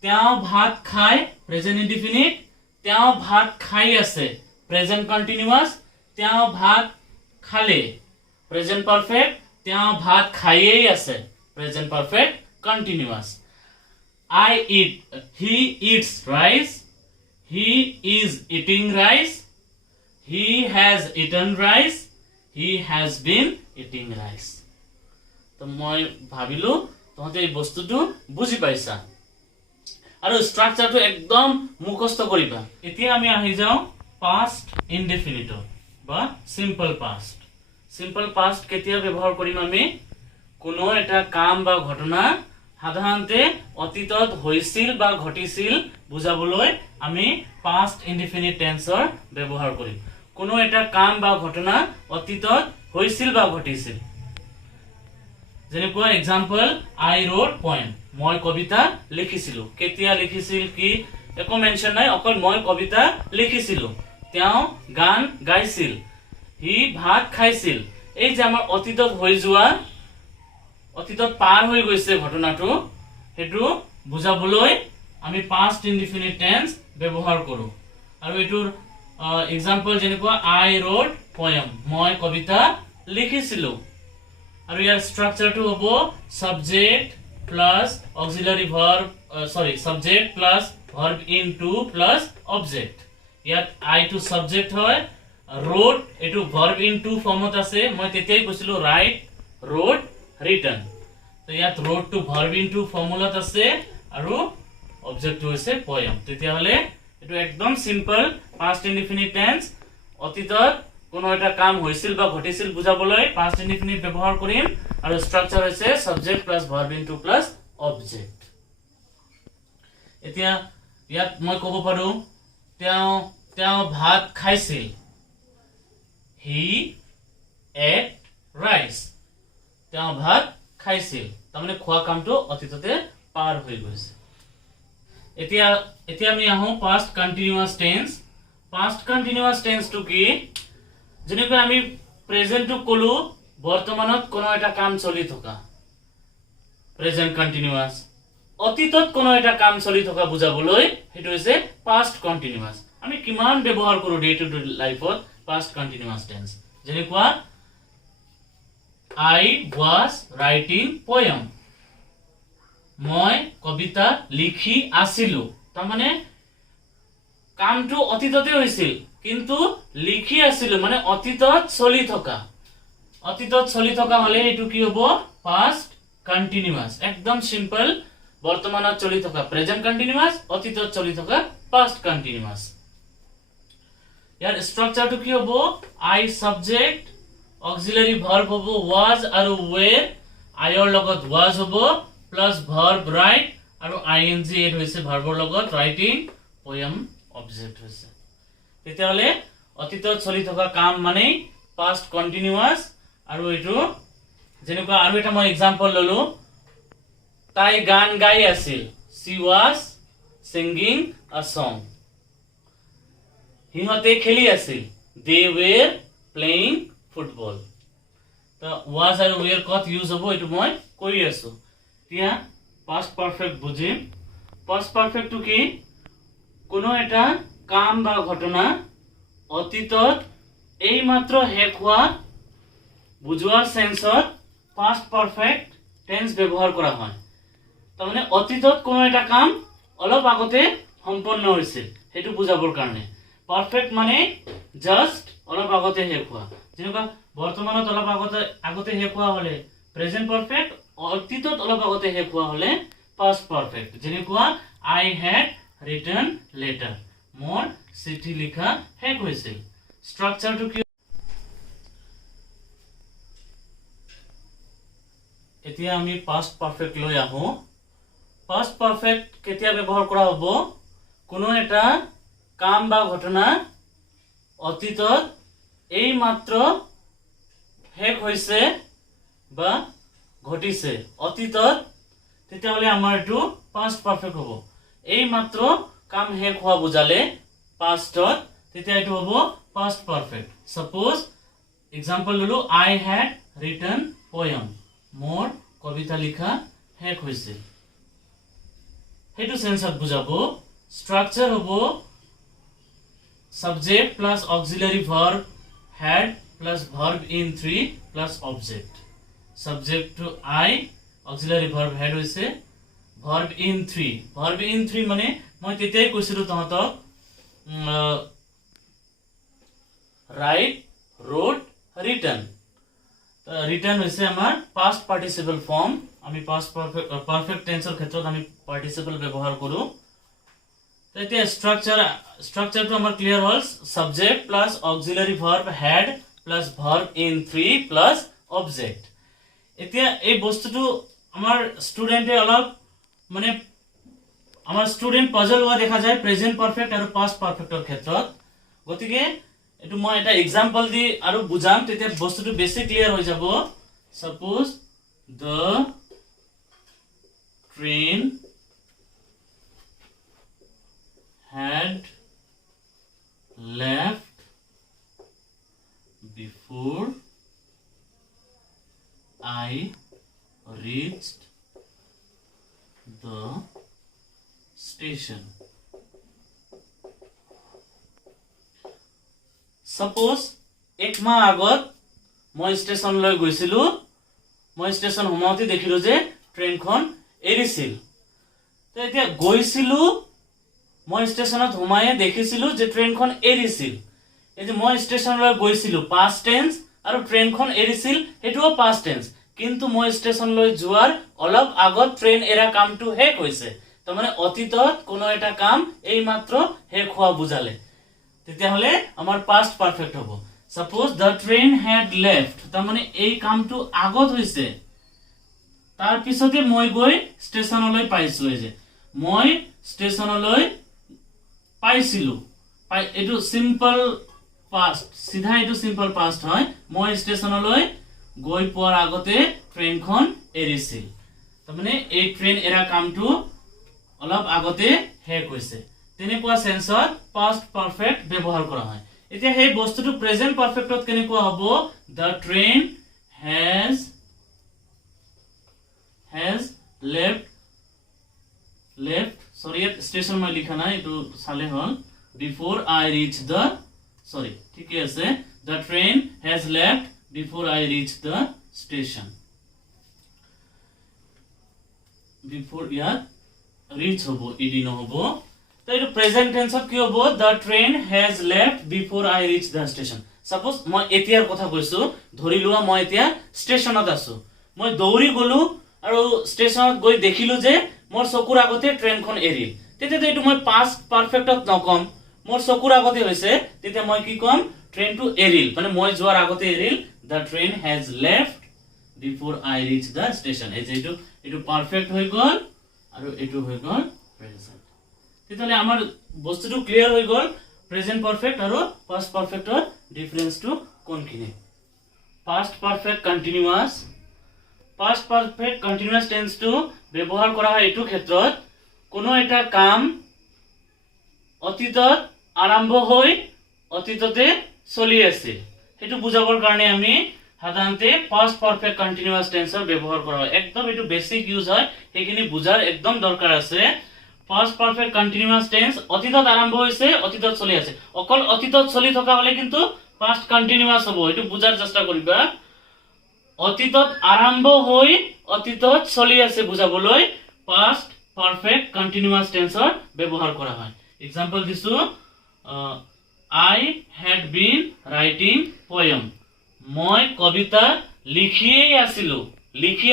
তেওঁ ভাত খায় প্ৰেজেন্ট ইনডিফিনিট, তেওঁ ভাত খাই আছে প্ৰেজেন্ট কন্টিনিউয়াস, তেওঁ ভাত খালে প্ৰেজেন্ট পাৰফেক্ট, তেওঁ ভাত খাইয়েই আছে present perfect continuous. I eat, he eats rice, he is eating rice, he has eaten rice, he has been eating rice. তো মই ভাবিলো তহঁতে এই বস্তুটো বুজি পাইছা আৰু ষ্ট্ৰাকচাৰটো একদম মুখস্থ কৰিবা। এতিয়া আমি আহি যাওঁ পাস্ট ইনডিফিনিটৰ বা সিম্পল পাস্ট। সিম্পল পাস্ট কেতিয়া ব্যৱহাৰ কৰিম? আমি কোনো এটা কাম বা ঘটনা সাধাৰণতে অতীতত হৈছিল বা ঘটিছিল বুজাবলৈ আমি পাস্ট ইনডিফিনিট টেন্সৰ ব্যৱহাৰ কৰিম। কোনো এটা কাম বা ঘটনা অতীতত হৈছিল বা ঘটিছিল। যেনেকুৱা এক্সাম্পল আই ৰোট পয়েম, মই কবিতা লিখিছিলো। কেতিয়া লিখিছিল কি একো মেনশন নাই, অকল মই কবিতা লিখিছিলো। তেওঁ গান গাইছিল, হি ভাত খাইছিল। এই যে আমাৰ অতীতত হৈ যোৱা, অতীতত পাৰ হৈ গৈছে ঘটনাটো, সেইটো বুজাবলৈ আমি পাস্ট ইনডিফিনিট টেন্স ব্যৱহাৰ কৰোঁ। আৰু এইটোৰ এক্সাম্পল যেনেকুৱা আই ৰোট পয়েম, মই কবিতা লিখিছিলো। আৰু ইয়াৰ ষ্ট্ৰাকচাৰটো হ'ব subject plus auxiliary verb, subject plus verb in two plus object. ইয়াত আই টু সাবজেক্ট হয়, ৰোট এইটো ভাৰ্ব ইন টু ফৰ্মত আছে। মই তেতিয়াই কৈছিলো ৰাইট, ৰোট, ৰিটাৰ্ণ। তো ইয়াত ৰোট টু ভাৰ্ব ইন টু ফৰ্মুলাত আছে আৰু অবজেক্টটো হৈছে পয়েম। তেতিয়াহ'লে এইটো একদম সিম্পল পাস্ট ইনডিফিনিট টেন্স। অতীতত কোনো এটা কাম হৈছিল বা ঘটিছিল বুজাবলৈ পাস্ট ইনডিফিনিট ব্যৱহাৰ কৰিম আৰু ষ্ট্ৰাকচাৰ হৈছে subject plus verb in two plus object. এতিয়া ইয়াত মই ক'ব পাৰো তেওঁ ভাত খাইছিল, হি এট ৰাইচ। তেওঁ ভাত খাইছিল, তাৰমানে খোৱা কামটো অতীততে পাৰ হৈ গৈছে। এতিয়া আমি আহো past continuous tense. Past continuous টেন্সটো কি? যেনেকৈ আমি প্ৰেজেন্টটো ক'লো বৰ্তমানত কোনো এটা কাম চলি থকা প্ৰেজেন্ট কন্টিনিউয়াস অতীতত কোনো এটা কাম চলি থকা বুজাবলৈ হেতু হৈছে পাস্ট কন্টিনিউয়াস আমি কিমান ব্যৱহাৰ কৰো ডে টু ডে লাইফত পাস্ট কন্টিনিউয়াস টেন্স যেনেকুৱা I was writing poem মই কবিতা লিখি আছিলো তাৰ মানে কামটো অতীততে হৈছিল কিন্তু লিখি আছিলো মানে অতীতত চলি থকা হলে এটো কি হ'ব পাস্ট কন্টিনিউয়াস একদম সিম্পল বৰ্তমানত চলি থকা প্ৰেজেন্ট কন্টিনিউয়াস অতীতত চলি থকা পাস্ট কন্টিনিউয়াস ইয়াৰ স্ট্ৰাকচাৰটো কি হ'ব I সাবজেক্ট অক্সিলাৰি ভাৰ্ব হ'ব was আৰু were I ৰ লগত was হ'ব প্লাস ভাৰ্ব write আৰু ing এড হৈছে ভাৰ্বৰ লগত writing poem অবজেক্ট হৈছে তেতিয়াহলে অতীতত চলি থকা কাম মানে পাস্ট কন্টিনিউয়াস আৰু এটো যেনেকুৱা আৰু এটা মই एग्जांपल ললো তাই গান গাই আছিল she was singing a song হিহঁতে খেলি আছিল they were playing football তো was আৰু were কত ইউজ হ'ব এটো মই কৈ আছো এতিয়া past perfect বুজিম past perfect টু কি কোনো এটা কাম বা ঘটনা অতীতত এই মাত্ৰ শেষ হোৱা বুজোৱাৰ সেন্সত past perfect tense ব্যৱহাৰ কৰা হয় তাৰমানে অতীতত কোনো এটা কাম অলপ আগতে সম্পন্ন হৈছিল হেতু বুজাবৰ কাৰণে পাৰফেক্ট মানে জাস্ট অলপ আগতে শেষ হোৱা যেনেকুৱা বৰ্তমানত অলপ আগতে শেষ হোৱা হলে প্ৰেজেন্ট পাৰফেক্ট অতীতত অলপ আগতে শেষ হোৱা হলে পাস্ট পাৰফেক্ট যেনেকুৱা I had written letter মোৰ চিঠি লিখা শেষ হৈছিল স্ট্ৰাকচাৰটো কি এতিয়া আমি পাস্ট পাৰফেক্ট লৈ আহো পাস্ট পাৰফেক্ট কেতিয়া ব্যৱহাৰ কৰা হ'ব কোনো এটা কাম বা ঘটনা অতীতত এই মাত্ৰ শেষ হৈছে বা ঘটিছে অতীতত তেতিয়াহলে আমাৰ এটো পাস্ট পাৰফেক্ট হ'ব এই মাত্ৰ কাম শেষ হোৱা বুজালে পাস্টত তেতিয়া এটো হ'ব পাস্ট পাৰফেক্ট সাপোজ एग्जांपल ললো I had written poem মোৰ কবিতা লিখা শেষ হৈছিল হেতু সেন্সত বুজাবো স্ট্রাকচার হ'ব subject plus auxiliary verb had plus verb in 3 plus object subject to I auxiliary verb had হৈছে verb in 3 মানে মই তেতিয়াই কৈছিলো তহঁতক write wrote written written হৈছে আমাৰ past participle form আমি past perfect tenseৰ ক্ষেত্ৰত আমি participle ব্যৱহাৰ কৰো এতিয়া স্ট্ৰাকচাৰটো আমাৰ ক্লিয়াৰ হ'ল subject plus auxiliary verb had plus verb in 3 plus object এতিয়া এই বস্তুটো আমাৰ ষ্টুডেন্টে অলপ মানে আমাৰ ষ্টুডেন্ট পাজল হোৱা দেখা যায় প্ৰেজেন্ট পাৰফেক্ট আৰু পাস্ট পাৰফেক্টৰ ক্ষেত্ৰত গতিকে এটো মই এটা एग्जांपल দি আৰু বুজাম তেতিয়া বস্তুটো বেছি ক্লিয়াৰ হৈ যাব suppose the train had left before I reached the station. Suppose এক মাহ আগত মই ষ্টেচনলৈ গৈছিলো মই ষ্টেচন হোমাওতে দেখিলো যে ট্ৰেইনখন এৰিছিল তো এতিয়া গৈছিলো মই ষ্টেচনত হোমায়ে দেখিছিলো যে ট্ৰেইনখন এৰিছিল এই যে মই ষ্টেচনলৈ গৈছিলো পাস্ট টেন্স আৰু ট্ৰেইনখন এৰিছিল হেতুও পাস্ট টেন্স কিন্তু মই ষ্টেচনলৈ যোৱাৰ অলপ আগত ট্ৰেইন এৰা কামটো শেষ হৈছে তো মানে অতীতত কোনো এটা কাম এই মাত্ৰ শেষ হোৱা বুজালে তেতিয়া হলে আমাৰ পাস্ট পাৰফেক্ট হ'ব suppose the train had left তাৰ মানে এই কামটো আগত হৈছে তাৰ পিছতে মই গৈ ষ্টেচনলৈ পাইছো এই যে মই ষ্টেচনলৈ পাইছিলো এটো সিম্পল পাস্ট সিধা এটো সিম্পল পাস্ট হয় মই ষ্টেচনলৈ গৈ পোৱাৰ আগতে ট্ৰেইনখন এৰিছিল তাৰ মানে এই ট্ৰেইন এৰা কামটো অলপ আগতে শেষ হৈছে তেনেকুৱা সেন্সত পাস্ট পাৰফেক্ট ব্যৱহাৰ কৰা হয় এতিয়া সেই বস্তুটো প্ৰেজেন্ট পাৰফেক্টত কেনেকুৱা হ'ব the train has left sorry yet station মই লিখা নাই এটো সালে হল before I reach the sorry ঠিক আছে the train has left before I reach the station before yeah reach hobo ed no hobo তো এটো প্রেজেন্ট টেন্সত কি হবো the train has left before I reach the station suppose মই এতিয়াৰ কথা কৈছো ধৰি লোৱা মই এতিয়া ষ্টেচনত আছো মই দৌৰি গলো আৰু ষ্টেচনত গৈ দেখিলো যে মোৰ চকুৰ আগতে ট্ৰেইনখন এৰিল তেতিয়া এটো মই পাস্ট পাৰফেক্টত নকম মোৰ চকুৰ আগতে হৈছে তেতিয়া মই কি কম ট্ৰেইনটো এৰিল মানে মই যোৱাৰ আগতে এৰিল the train has left before I reach the station এই যে এটো পারফেক্ট হৈ গল আৰু এটো হৈ গল প্ৰেজেন্ট তেতিয়ালে আমাৰ বস্তুটো ক্লিয়াৰ হৈ গল প্ৰেজেন্ট পাৰফেক্ট আৰু পাস্ট পাৰফেক্টৰ ডিফাৰেন্সটো কোনখিনি past perfect continuous past perfect continuous টেন্সটো ব্যৱহাৰ কৰা হয় এটো ক্ষেত্ৰত কোনো এটা কাম অতীতত আৰম্ভ হৈ অতীততে চলি আছে হেতু বুজাবৰ কাৰণে আমি সাধাৰণতে পাস্ট পাৰফেক্ট কন্টিনিউয়াস টেন্সৰ ব্যৱহাৰ কৰা হয় একদম এটো বেসিক ইউজ হয় সেইখিনি বুজাৰ একদম দৰকাৰ আছে পাস্ট পাৰফেক্ট কন্টিনিউয়াস টেন্স অতীতত আৰম্ভ হৈছে অতীতত চলি আছে অকল অতীতত চলি থকা হলে কিন্তু পাস্ট কন্টিনিউয়াস হ'ব এটো বুজাৰ চেষ্টা কৰিবা অতীতত আৰম্ভ হৈ অতীতত চলি আছে বুজাবলৈ পাস্ট পাৰফেক্ট কন্টিনিউয়াস টেন্সৰ ব্যৱহাৰ কৰা হয় এক্সাম্পল দিছো I had been writing poem মই কবিতা লিখি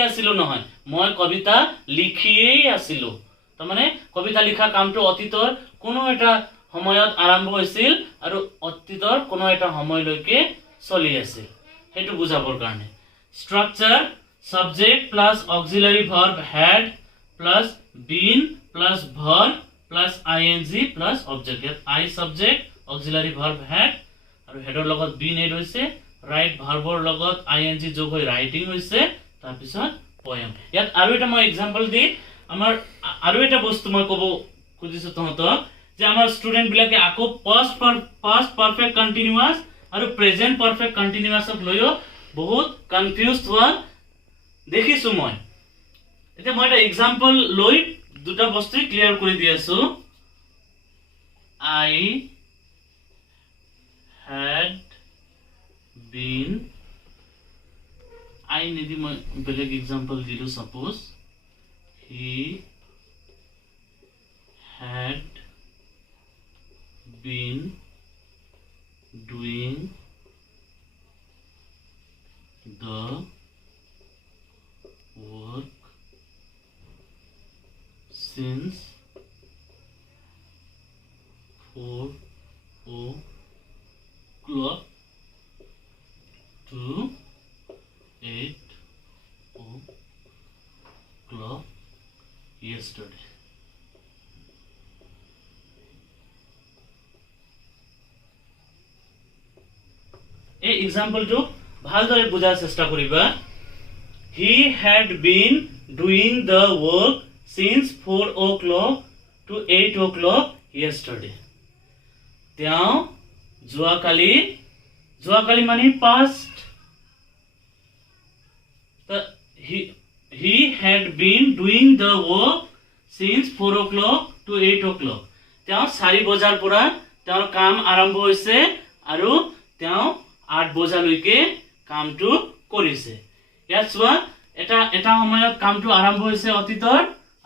আছিলো নহয় মই কবিতা লিখিয়েই আছিলো তাৰ মানে কবিতা লিখা কামটো অতীতৰ কোনো এটা সময়ত আৰম্ভ হৈছিল আৰু অতীতৰ কোনো এটা সময়লৈকে চলি আছিল হেতু বুজাবৰ কাৰণে structure subject plus auxiliary verb had plus been plus verb plus ing plus object I subject auxiliary verb had আৰু header লগত been add হৈছে right verbৰ লগত ing যোগ হৈ writing হৈছে তাৰ পিছত poem ইয়াত আৰু এটা মই एग्जांपल দি আমাৰ আৰু এটা বস্তু মই কব খুজিছো তহঁতক যে আমাৰ স্টুডেন্ট বিলাকে আকো পাস্ট পাৰফেক্ট কন্টিনিউয়াস আৰু প্ৰেজেন্ট পাৰফেক্ট কন্টিনিউয়াসক লৈও বহুত কনফিউজড হোৱা দেখিছো মই এতিয়া মই এটা एग्जांपल লৈ দুটা বস্তু ক্লিয়াৰ কৰি দি আছো I had been I need my beleg example dilu suppose he had been doing the work since 4 o'clock to 8 o'clock yesterday এই এক্সাম্পলটো ভালদৰে বুজাৰ চেষ্টা কৰিবা he had been doing the work since 4 o'clock to 8 o'clock yesterday তেওঁ যোৱাকালি মানে past he had been doing the work since 4 o'clock to 8 o'clock তেওঁ 4 বজাৰ পৰা তেওঁৰ কাম আৰম্ভ হৈছে আৰু তেওঁ 8 বজালৈকে কামটো কৰিছে ইয়াত চোৱা এটা সময়ত কামটো আৰম্ভ হৈছে অতীতৰ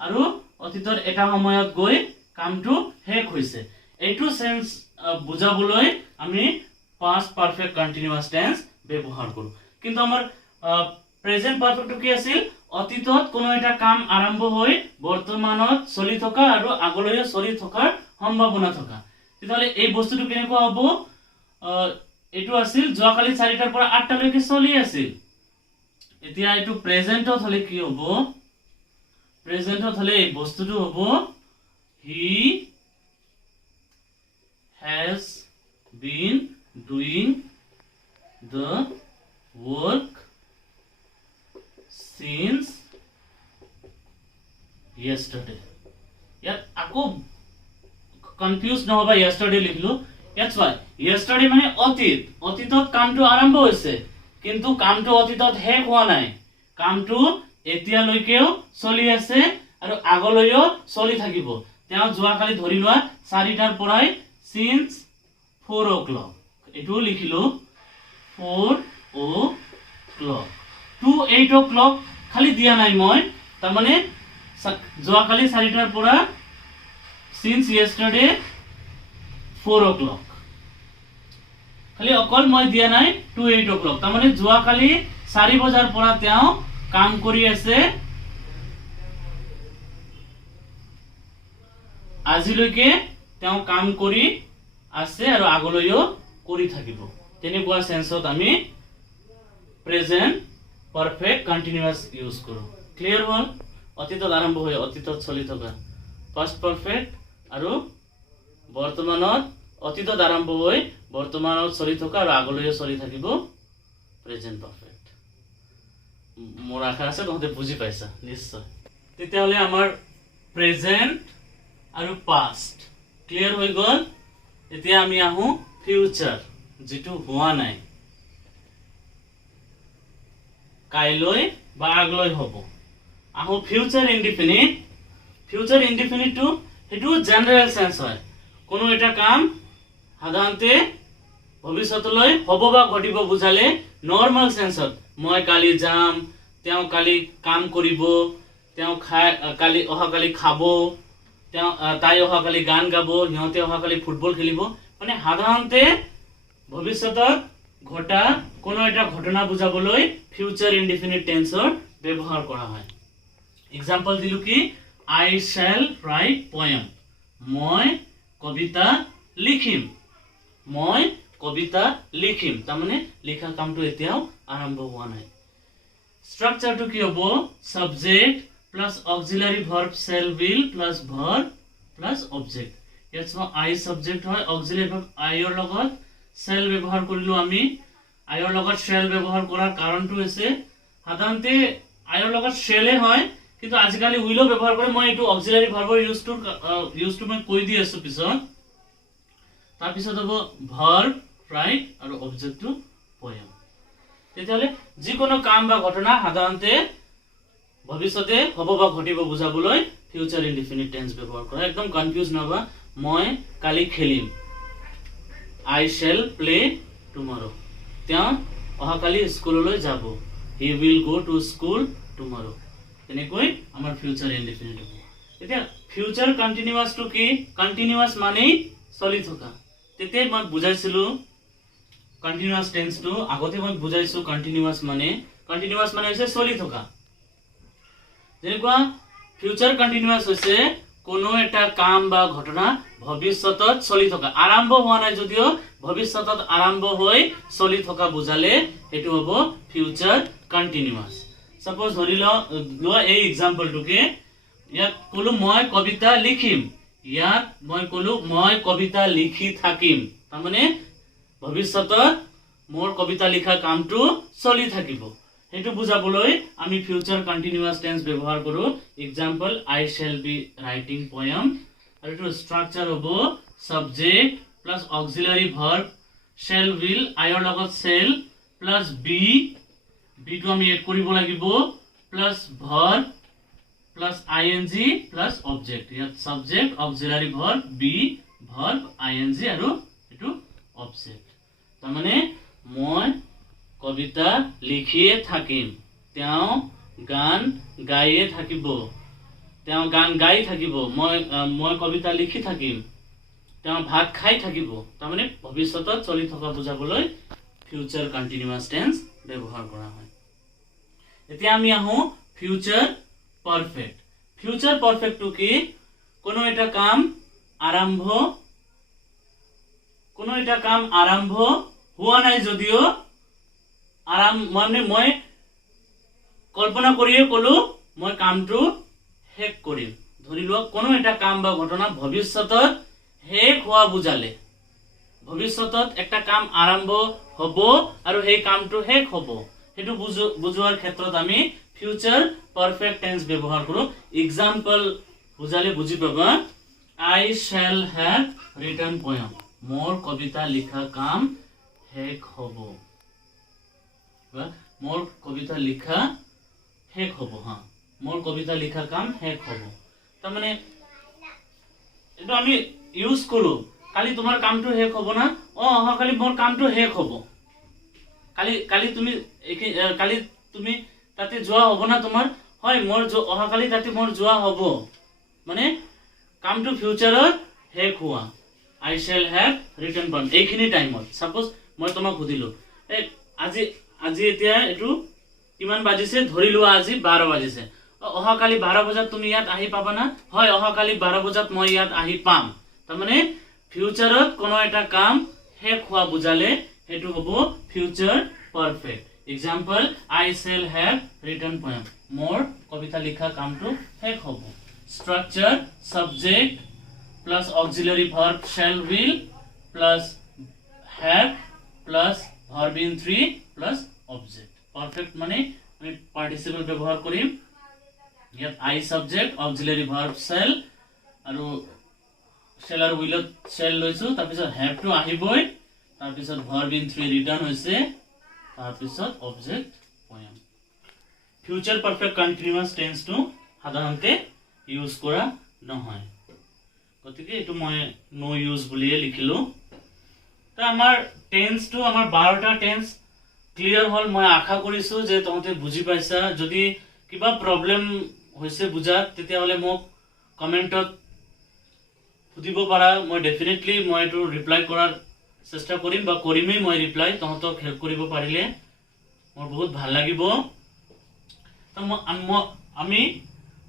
আৰু অতীতৰ এটা সময়ত গৈ কামটো শেষ হৈছে এইটো সেন্স বুজাবলৈ আমি পাস্ট পারফেক্ট কন্টিনিউয়াস টেন্স ব্যৱহাৰ কৰো কিন্তু আমাৰ প্ৰেজেন্ট পাৰফেক্ট কি আছিল অতীতত কোনো এটা কাম আৰম্ভ হৈ বৰ্তমানত চলি থকা আৰু আগলৈ চলি থকাৰ সম্ভাৱনা থকা তেতিয়ালে এই বস্তুটো কেনেকুৱা হ'ব এটো আছিল যোৱাকালি 4টাৰ পৰা 8টা লৈকে চলি আছিল এতিয়া এটো প্রেজেন্টত হলে কি হ'ব প্রেজেন্টত হলে এই বস্তুটো হ'ব he has been doing the work since yesterday ইয়াত আকো কনফিউজ নহবা yesterday লিখলো ইয়াত চোৱা yesterday মানে অতীতত কামটো আৰম্ভ হৈছে কিন্তু কামটো অতীতত শেষ হোৱা নাই, কামটো এতিয়ালৈকেও চলি আছে আৰু আগলৈও চলি থাকিব। তেওঁ যোৱাকালি ধৰি লোৱা 4টাৰ পৰাই since 4 o'clock এটো লিখিলো 4 o'clock to 8 o'clock খালি দিয়া নাই মই, তাৰ মানে যোৱাকালি 4টাৰ পৰা since yesterday 4 o'clock খালি অকল মই দিয়া নাই to 8 o'clock, তাৰ মানে যোৱাকালি 4 বজাৰ পৰা তেওঁ কাম কৰি আছে আজিলৈকে তেওঁ কাম কৰি আছে আৰু আগলৈও কৰি থাকিব। তেনেকুৱা সেন্সত আমি প্ৰেজেন্ট পাৰফেক্ট কন্টিনিউয়াস ইউজ কৰো। ক্লিয়াৰ হল? অতীতত আৰম্ভ হৈ অতীতত চলি থকা পাস্ট পাৰফেক্ট আৰু বৰ্তমানত অতীতত আৰম্ভ হৈ বৰ্তমানত চলি থকা আৰু আগলৈও চলি থাকিব প্ৰেজেন্ট পাৰফেক্ট। মোৰ আশা আছে তোমালোকে বুজি পাইছা নিশ্চয়। তেতিয়াহলে আমাৰ প্ৰেজেন্ট আৰু পাস্ট ক্লিয়াৰ হৈ গল। এতিয়া আমি আহো ফিউচাৰ, যেটো হোৱা নাই, কাইলৈ বা আগলৈ হ'ব। আহো ফিউচাৰ ইনডিফিনিট। ফিউচাৰ ইনডিফিনিটটো হেতু জেনাৰেল সেন্স হয়, কোনো এটা কাম সাধাৰণতে ভৱিষ্যতলৈ হ'ব বা ঘটিব বুজালে নৰ্মাল সেন্সত মই কালি যাম, তেওঁ কালি কাম কৰিব, তেওঁ কালি অহাকালি খাব, তেওঁ তাই অহাকালি গান গাব, সিহঁতে অহাকালি ফুটবল খেলিব, মানে সাধাৰণতে ভৱিষ্যতত ঘটা কোনো এটা ঘটনা বুজাবলৈ ফিউচাৰ ইনডিফিনিট টেন্সৰ ব্যৱহাৰ কৰা হয়। এক্সাম্পল দিলু কি I shall write poem, মই কবিতা লিখিম, মই কবিতা লিখিম, তাৰ মানে লিখা কামটো এতিয়াও আৰম্ভ হোৱা নাই। স্ট্ৰাকচাৰটো কি হ'ব? Subject plus auxiliary verb shall will plus verb plus object. ইয়াত I সাবজেক্ট হয়, অক্সিলারি ভার্ব I ৰ লগত shall ব্যৱহাৰ কৰিলো আমি। I ৰ লগত shall ব্যৱহাৰ কৰাৰ কাৰণটো হৈছে সাধাৰণতে I ৰ লগত shall হয়, কিন্তু আজিকালি will ব্যৱহাৰ কৰে। মই এটো অক্সিলাৰি ভাৰ্বৰ ইউজটো মই কৈ দি আছো পিছত। তাৰ পিছত হ'ব ভাৰ্ব ৰাইট আৰু অবজেক্টটো poem। তেতিয়াহলে যিকোনো কাম বা ঘটনা সাধাৰণতে ভৱিষ্যতে হ'ব বা ঘটিব বুজাবলৈ ফিউচাৰ ইনডিফিনিট টেন্স ব্যৱহাৰ কৰা। একদম কনফিউজ নহবা। মই কালি খেলিম, I shall play tomorrow, তেওঁ অহাকালি স্কুললৈ যাব, he will go to school tomorrow। তেনেকৈ আমাৰ ফিউচাৰ ইনডিফিনিট হ'ব। এতিয়া ফিউচাৰ কন্টিনিউয়াসটো কি? কন্টিনিউয়াস মানে চলি থকা। তেতিয়া মই বুজাইছিলো কন্টিনিউয়াস টেন্সটো, আগতে মই বুজাইছো কন্টিনিউয়াস মানে হৈছে চলি থকা। যেনেকুৱা ফিউচাৰ কন্টিনিউয়াস হৈছে কোনো এটা কাম বা ঘটনা ভৱিষ্যতত চলি থকা, আৰম্ভ হোৱা নাই যদিও ভৱিষ্যতত আৰম্ভ হৈ চলি থকা বুজালে এটো হ'ব ফিউচাৰ কন্টিনিউয়াস। সাপোজ ধৰি লোৱা এই এক্সাম্পলটোকে, ইয়াত কলো মই কবিতা লিখিম, ইয়াত মই কলো মই কবিতা লিখি থাকিম, তাৰ মানে ভৱিষ্যতত মোৰ কবিতা লিখা কামটো চলি থাকিব। হেতু বুজাবলৈ আমি ফিউচাৰ কন্টিনিউয়াস টেন্স ব্যৱহাৰ কৰো। Example I shall be writing poem, আৰু এটো স্ট্ৰাকচাৰ হ'ব subject plus auxiliary verb shall will I ৰ লগত shall প্লাস be, টো আমি এড কৰিব লাগিব, plus verb plus ing plus object. ইয়াত subject auxiliary verb be verb ing আৰু এটো অবজেক্ট। তাৰ মানে মই কবিতা লিখিয়ে থাকিম, তেওঁ গান গাইয়ে থাকিব, তেওঁ গান গাই থাকিব, মই কবিতা লিখি থাকিম, তেওঁ ভাত খাই থাকিব। তাৰ মানে ভৱিষ্যতত চলি থকা বুজাবলৈ ফিউচাৰ কন্টিনিউয়াস টেন্স ব্যৱহাৰ কৰা হয়। এতিয়া আমি আহো ফিউচাৰ পাৰফেক্ট। ফিউচাৰ পাৰফেক্টটো কি? কোনো এটা কাম আৰম্ভ হোৱা নাই যদিও মানে মই কল্পনা কৰিয়ে কলো মই কামটো শেষ কৰিম। ধৰি লোৱা কোনো এটা কাম বা ঘটনা ভৱিষ্যতত শেষ হোৱা বুজালে, ভৱিষ্যতত একটা কাম আৰম্ভ হ'ব আৰু সেই কামটো শেষ হ'ব, হেতু বুজোৱাৰ ক্ষেত্ৰত আমি ফিউচাৰ পাৰফেক্ট টেন্স ব্যৱহাৰ কৰো। এক্সাম্পল বুজালে বুজি পাবা। I shall have written poem, মোৰ কবিতা লিখা কাম শেষ হ'ব। বা মোৰ কবিতা লিখা শেষ হ'ব হা মোৰ কবিতা লিখা কাম শেষ হ'ব তাৰমানে এটো আমি ইউজ কৰো কালি তোমাৰ কামটো শেষ হ'ব না অহাকালি মোৰ কামটো শেষ হ'ব কালি তুমি তাতে যোৱা হ'ব না তোমাৰ হয় মোৰ অহাকালি তাতে মোৰ যোৱা হ'ব মানে কামটো ফিউচাৰত শেষ হোৱা I shall have written পঢ়ম এইখিনি টাইমত সাপোজ মই তোমাক সুধিলো আজি এতিয়া এটো কিমান বাজিছে ধৰি লোৱা আজি 12 বাজিছে অহাকালি 12 বজাত তুমি ইয়াত আহি পাবা না হয় অহাকালি 12 বজাত মই ইয়াত আহি পাম তাৰমানে ফিউচাৰত কোনো এটা কাম শেষ হোৱা বুজালে হেতু হ'ব future perfect example I shall have written poem মোৰ কবিতা লিখা কামটো শেষ হ'ব structure subject plus auxiliary verb shall will plus have plus verb in 3 plus object perfect মানে আমি participle ব্যৱহাৰ কৰিম ইয়াত I subject auxiliary verb shall আৰু shall আৰু will shall লৈছো তাৰ পিছত have to আহিবই তাৰ পিছত verb in 3 ৰিটাৰ্ন হৈছে তাৰ পিছত object poem future perfect continuous tense টো সাধাৰণতে ইউজ কৰা নহয় গতিকে এটো মই নো ইউজ বুলিয়ে লিখিলো তা আমাৰ টেন্স টো আমাৰ 12টা টেন্স ক্লিয়াৰ হল মই আশা কৰিছো যে তোমাতে বুজি পাইছা যদি কিবা প্ৰবলেম হৈছে বুজা তেতিয়া হলে মোক কমেন্টত সুধিব পাৰা মই ডেফিনেটলি মই এটো ৰিপ্লাই কৰাৰ চেষ্টা কৰিম বা কৰিমেই মই ৰিপ্লাই তহঁতক হেল্প কৰিব পাৰিলে মোৰ বহুত ভাল লাগিব তো আমি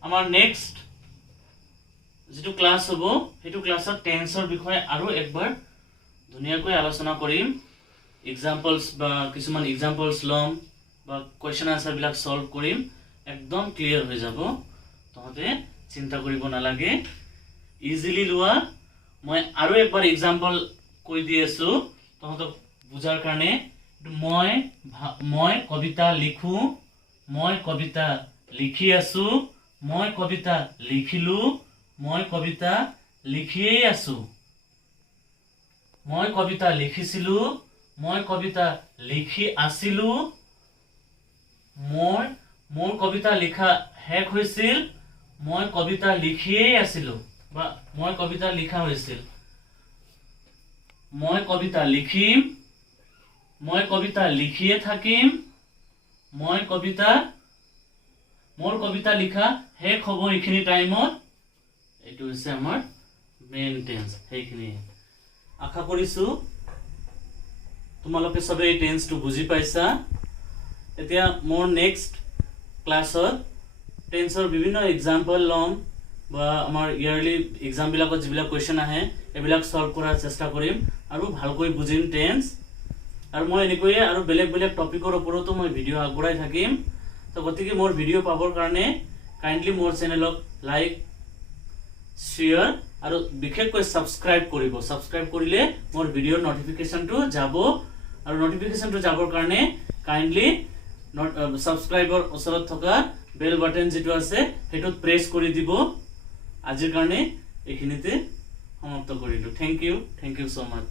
আমাৰ নেক্সট যেটো ক্লাস হ'ব হেতু ক্লাসত টেন্সৰ বিষয়ে আৰু একবাৰ ধুনিয়াকৈ আলোচনা কৰিম এক্সাম্পলস বা কিছুমান এক্সাম্পলস লম বা কোৱেশ্চন আনসাৰ বিলাক সলভ কৰিম একদম ক্লিয়াৰ হৈ যাব তহঁতে চিন্তা কৰিব নালাগে ইজিলি লোৱা মই আৰু একবাৰ এক্সাম্পল কৈ দি আছো তহঁতক বুজাৰ কাৰণে মই কবিতা লিখো মই কবিতা লিখি আছো মই কবিতা লিখিলো মই কবিতা লিখিয়েই আছো মই কবিতা লিখিছিলো মই কবিতা লিখি আছিলো মোৰ কবিতা লিখা শেষ হৈছিল মই কবিতা লিখিয়েই আছিলো বা মই কবিতা লিখা হৈছিল মই কবিতা লিখিম মই কবিতা লিখিয়ে থাকিম মোৰ কবিতা লিখা শেষ হ'ব এইখিনি টাইমত এটো হৈছে আমাৰ মেইন টেন্স সেইখিনি আশা কৰিছো তোমালোকে সবে এই টেন্সটো বুজি পাইছা এতিয়া মোৰ নেক্সট ক্লাছত টেন্সৰ বিভিন্ন এক্সাম্পল লম বা আমাৰ ইয়াৰলি এক্সাম বিলাকত যিবিলাক কোৱেশ্চন আহে এবিলাক সলভ কৰাৰ চেষ্টা কৰিম আৰু ভালকৈ বুজিম টেন্স আৰু মই এনেকৈ আৰু বেলেগ টপিকৰ ওপৰতো মই ভিডিও আগবঢ়াই থাকিম তো গতিকে মোৰ ভিডিও পাবৰ কাৰণে কাইন্ডলি মোৰ চেনেলক লাইক শেয়াৰ আৰু বিশেষকৈ সাবস্ক্ৰাইব কৰিব সাবস্ক্ৰাইব কৰিলে মোৰ ভিডিওৰ নটিফিকেশনটো যাব আৰু নটিফিকেশনটো যাবৰ কাৰণে কাইন্ডলি সাবস্ক্ৰাইবৰ ওচৰত থকা বেল বাটন যেটো আছে হেটো প্ৰেছ কৰি দিব আজিৰ কাৰণে এইখিনিতে সমাপ্ত কৰিলো থ্যাংক ইউ সো মাচ